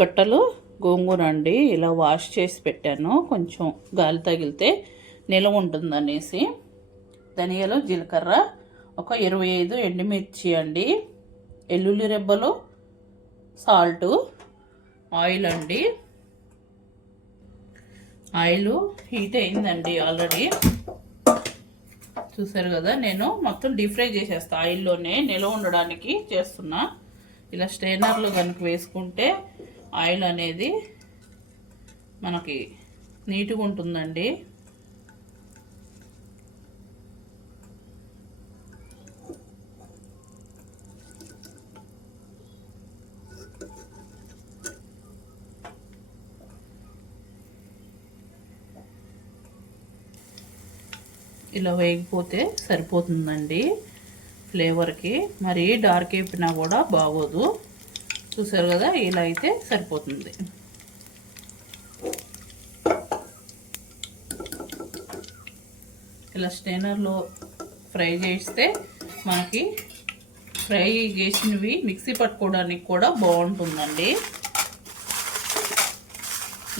కట్టలు గోంగూర అండి. ఇలా వాష్ చేసి పెట్టాను, కొంచెం గాలి తగిలితే నిలవ ఉంటుందనేసి. ధనియాలు, జీలకర్ర, ఒక 25 ఎండుమిర్చి అండి, వెల్లుల్లి రెబ్బలు, సాల్టు, ఆయిల్ అండి. ఆయిల్ హీట్ అయిందండి ఆల్రెడీ, చూసారు కదా. నేను మొత్తం డీప్ ఫ్రై చేసేస్తా, ఆయిల్లోనే నిలవ ఉండడానికి చేస్తున్నా. ఇలా స్ట్రైనర్లో కనుక వేసుకుంటే ఆయిల్ అనేది మనకి నీట్గా ఉంటుందండి. ఇలా వేగిపోతే సరిపోతుందండి ఫ్లేవర్కి. మరి డార్క్ అయిపోయినా కూడా బాగోదు. చూసారు కదా, ఇలా అయితే సరిపోతుంది. ఇలా స్టైనర్లో ఫ్రై చేస్తే మనకి ఫ్రై చేసినవి మిక్సీ పట్టుకోవడానికి కూడా బాగుంటుందండి.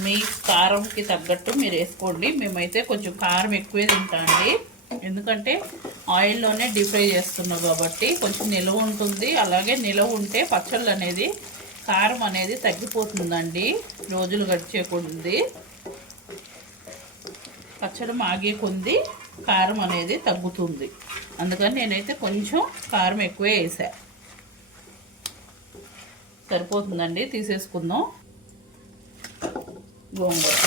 మీ కారంకి తగ్గట్టు మీరు వేసుకోండి. మేమైతే కొంచెం కారం ఎక్కువే తింటామండి, ఎందుకంటే ఆయిల్లోనే డీప్ ఫ్రై చేస్తున్నాం కాబట్టి కొంచెం నిలవ ఉంటుంది. అలాగే నిలవ ఉంటే పచ్చళ్ళు అనేది, కారం అనేది తగ్గిపోతుందండి రోజులు గడిచే కొద్ది. పచ్చడి మాగే కొద్ది కారం అనేది తగ్గుతుంది. అందుకని నేనైతే కొంచెం కారం ఎక్కువే వేసా. సరిపోతుందండి, తీసేసుకుందాం గోంగూర.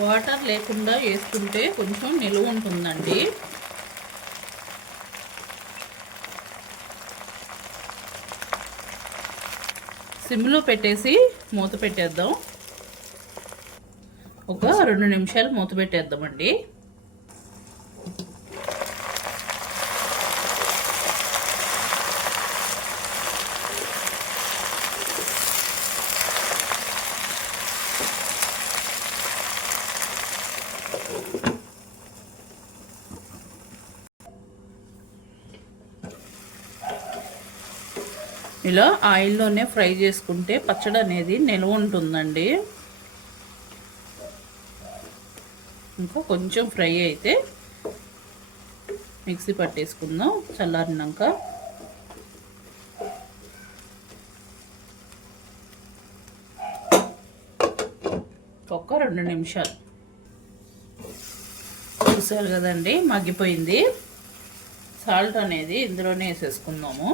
వాటర్ లేకుండా వేసుకుంటే కొంచెం నిలువ ఉంటుందండి. సిమ్లో పెట్టేసి మూత పెట్టేద్దాం. ఒక 2 నిమిషాలు మూత పెట్టేద్దామండి. ఇలా ఆయిల్లోనే ఫ్రై చేసుకుంటే పచ్చడి అనేది నిల్వ ఉంటుందండి. ఇంకా కొంచెం ఫ్రై అయితే మిక్సీ పట్టేసుకుందాం చల్లారినాక. ఒక 2 నిమిషాలు. చూసారు కదండి, మగ్గిపోయింది. సాల్ట్ అనేది ఇందులోనే వేసేసుకుందాము.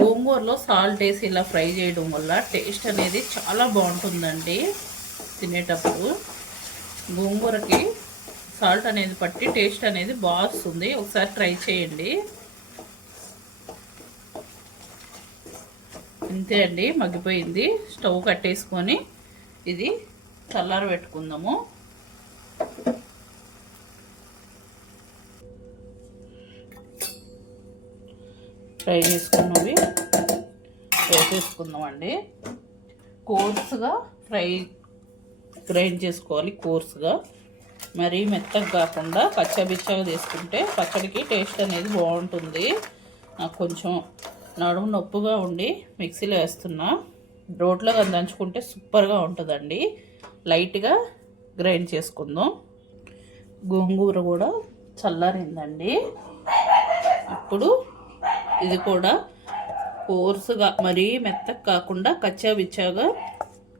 గోంగూరలో సాల్ట్ వేసి ఇలా ఫ్రై చేయడం వల్ల టేస్ట్ అనేది చాలా బాగుంటుందండి. తినేటప్పుడు గోంగూరకి సాల్ట్ అనేది పట్టి టేస్ట్ అనేది బాగా వస్తుంది. ఒకసారి ట్రై చేయండి. అంతే అండి, మగ్గిపోయింది. స్టవ్ కట్టేసుకొని ఇది చల్లార పెట్టుకుందాము. ఫ్రై చేసుకున్నవి వేసేసుకుందామండి. కోర్సుగా గ్రైండ్ చేసుకోవాలి, కోర్సుగా. మరీ మెత్తగా కాకుండా పచ్చబిచ్చగా తీసుకుంటే పచ్చడికి టేస్ట్ అనేది బాగుంటుంది. నాకు కొంచెం నడుము నొప్పుగా ఉండి మిక్సీలో వేస్తున్నా. రోట్లో దంచుకుంటే సూపర్గా ఉంటుందండి. లైట్గా గ్రైండ్ చేసుకుందాం. గోంగూర కూడా చల్లారిందండి. ఇప్పుడు ఇది కూడా కోర్సుగా, మరీ మెత్తగా కాకుండా కచ్చా బిచ్చాగా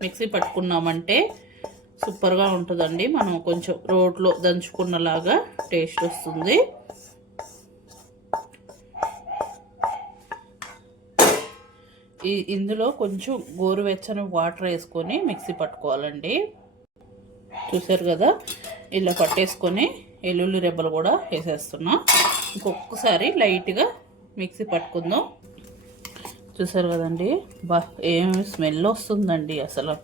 మిక్సీ పట్టుకున్నామంటే సూపర్గా ఉంటుందండి. మనం కొంచెం రోట్లో దంచుకున్నలాగా టేస్ట్ వస్తుంది. ఇందులో కొంచెం గోరువెచ్చని వాటర్ వేసుకొని మిక్సీ పట్టుకోవాలండి. చూసారు కదా, ఇలా పట్టేసుకొని వెల్లుల్లి రెబ్బలు కూడా వేసేస్తున్నా. ఇంకొకసారి లైట్గా మిక్సీ పట్టుకుందాం. చూసారు కదండి, ఏమి స్మెల్ వస్తుందండి అసలు.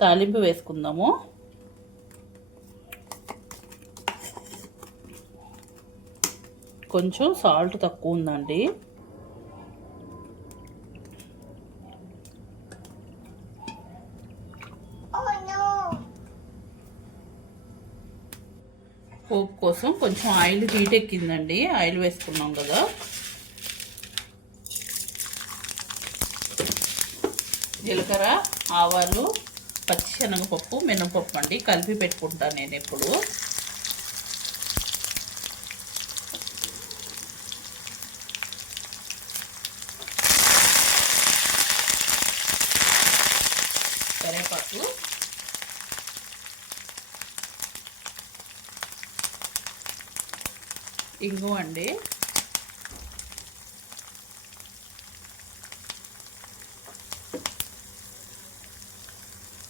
తాలింపు వేసుకుందాము. కొంచెం సాల్ట్ తక్కువ ఉందండి. పోపు కోసం కొంచెం ఆయిల్ హీట్ ఎక్కిందండి, ఆయిల్ వేసుకున్నాం కదా. జీలకర్ర, ఆవాలు, పచ్చిశనగపప్పు, మినపప్పు అండి కలిపి పెట్టుకుంటాను నేను ఎప్పుడు. కరివేపాకు, ఇంగువ అండి,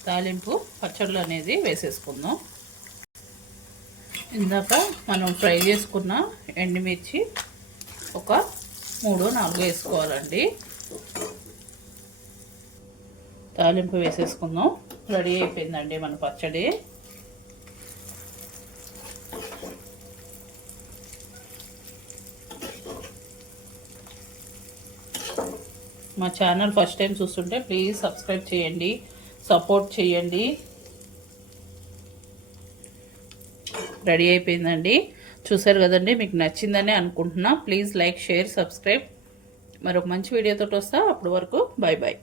తాలింపు పచ్చళ్ళు అనేది వేసేసుకుందాం. ఇందాక మనం ఫ్రై చేసుకున్న ఎండుమిర్చి ఒక 3-4 వేసుకోవాలండి. తాలింపు వేసేసుకుందాం. రెడీ అయిపోయిందండి మన పచ్చడి. మా ఛానల్ ఫస్ట్ టైం చూస్తుంటే ప్లీజ్ సబ్స్క్రైబ్ చేయండి, సపోర్ట్ చేయండి. రెడీ అయిపోయిందండి. చూసారు కదండి, మీకు నచ్చిందని అనుకుంటున్నా. Please like, share, subscribe. మరొక మంచి వీడియోతో వస్తా. అప్పటి వరకు బాయ్ బాయ్.